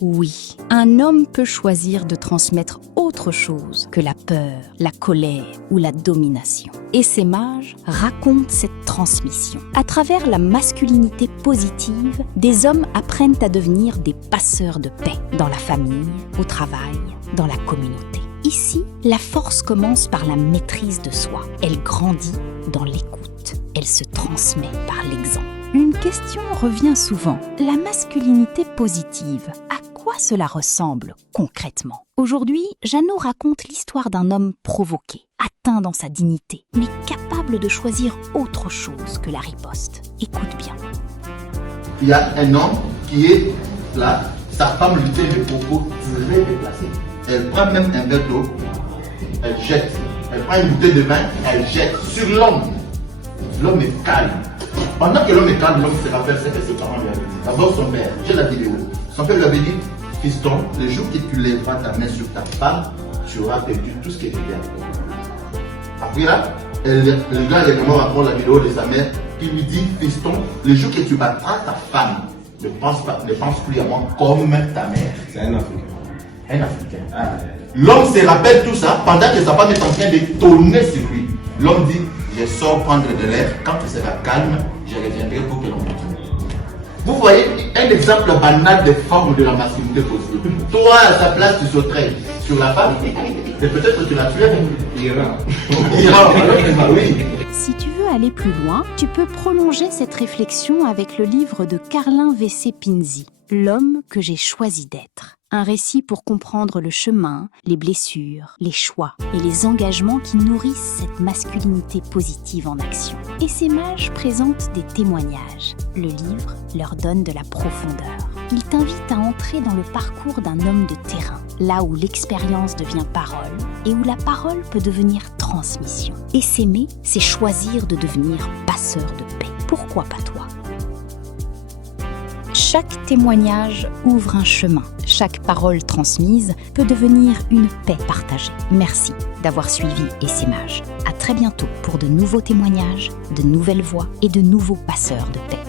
Oui, un homme peut choisir de transmettre autre chose que la peur, la colère ou la domination. Essaimage raconte cette transmission. À travers la masculinité positive, des hommes apprennent à devenir des passeurs de paix dans la famille, au travail, dans la communauté. Ici, la force commence par la maîtrise de soi. Elle grandit dans l'écoute. Elle se transmet par l'exemple. Une question revient souvent. La masculinité positive, à quoi cela ressemble concrètement? Aujourd'hui, Jeannot raconte l'histoire d'un homme provoqué, atteint dans sa dignité, mais capable de choisir autre chose que la riposte. Écoute bien. Il y a un homme qui est là, sa femme lui fait des propos très déplacés. Elle prend même un verre d'eau, elle jette. Elle prend une bouteille de vin, elle jette sur l'homme. L'homme est calme. Pendant que l'homme est calme, l'homme se rappelle ce que ses parents lui avaient dit. D'abord son père, j'ai la vidéo. Son père lui avait dit, fiston, le jour que tu lèveras ta main sur ta femme, tu auras perdu tout ce qui était à toi. Après là, le gars également rapporte la vidéo de sa mère qui lui dit, fiston, le jour que tu battras ta femme, ne pense plus à moi comme ta mère. C'est un Africain. Un Africain. L'homme se rappelle tout ça pendant que sa femme est en train de tourner sur lui. L'homme dit, je sors prendre de l'air, quand tu seras calme, je reviendrai pour que l'on continue. Vous voyez un exemple banal des formes de la masculinité positive. Toi, à sa place, tu sauterais sur la femme et peut-être que tu la tuerais. Iran. Oui. Si tu veux aller plus loin, tu peux prolonger cette réflexion avec le livre de Carlin Vessé-Pinzi, L'homme que j'ai choisi d'être. Un récit pour comprendre le chemin, les blessures, les choix et les engagements qui nourrissent cette masculinité positive en action. Essaimage présente des témoignages. Le livre leur donne de la profondeur. Il t'invite à entrer dans le parcours d'un homme de terrain, là où l'expérience devient parole et où la parole peut devenir transmission. Essaimer, c'est choisir de devenir passeur de paix. Pourquoi pas toi ? Chaque témoignage ouvre un chemin. Chaque parole transmise peut devenir une paix partagée. Merci d'avoir suivi Essaimage. À très bientôt pour de nouveaux témoignages, de nouvelles voix et de nouveaux passeurs de paix.